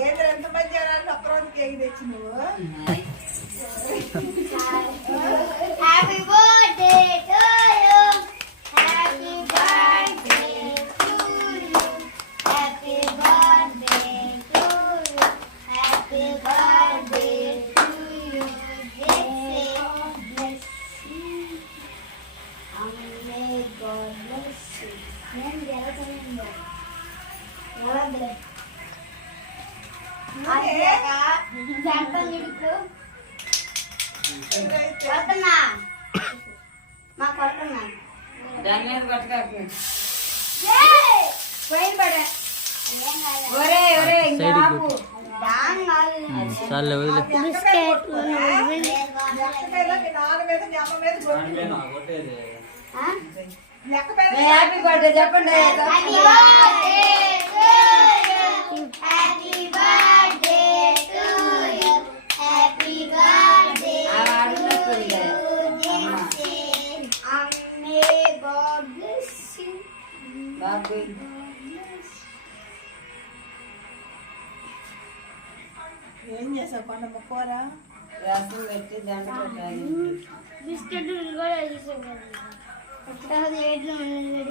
ఏదో ఎంత మంది ఒక్క రోజు కేక్ తెచ్చి నువ్వు happy birthday to you happy birthday to you happy birthday to you happy birthday to you అమ్మే గాడ్ బ్లెస్ యు నేను జరగలేదు నలందరే అదేగా జంటలు నిడుకు కొట్టనా మా కొట్టనా దాని మీద కొట్టకాకు ఏయ్ పోయిన పడే ఒరే ఒరే ఇంకా ఆపు దాన్ కాదు చాలే వదిలే బిస్కెట్ నాన్న మీద మీ అమ్మ మీద కొట్టేది ఆ లెక్క మీద హ్యాపీ బర్త్డే చెప్పండి happy birthday to you happy birthday to you happy birthday అమ్మే గాడ్ బ్లెస్ యు బాబు ఏం చేసావు కొండమ్మ కూర రసం పెట్టి దండ పెట్టాలి బిస్కెట్ కూడా వేసేసాను అది ఏడ్లు ఉన్నది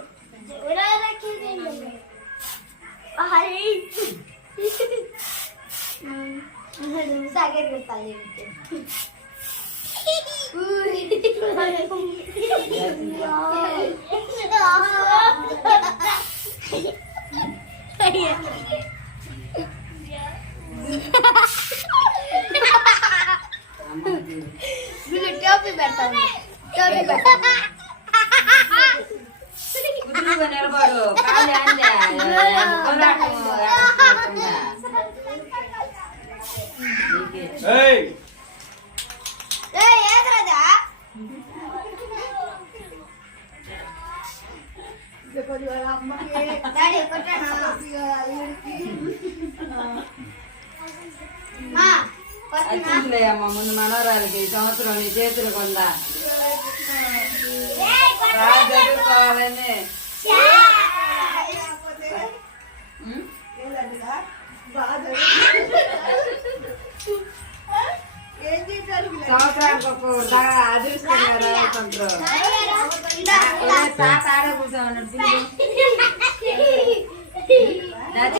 ఎవరా రకింది హాయ్ సాగర్ పెట్టాలి టోపీ పెడతాను టోపీ పెడతాను కుదురుగా నిలబడు కాలి అందే కొలాటం ఏయ్ ఏదరాదా డాడీ కొట్టాను మా కొట్టనా వచ్చిందిలే అమ్మ ముందు మనవరాలకి ఈ సంవత్సరం నీ చేతులు కొందా బాగా చదువుకోవాలని ఏం చేశారు సంవత్సరానికి ఒక్కొక్క అదృష్టంగా రాకుంటారు తాత ఆడ కూర్చోమన్నాడు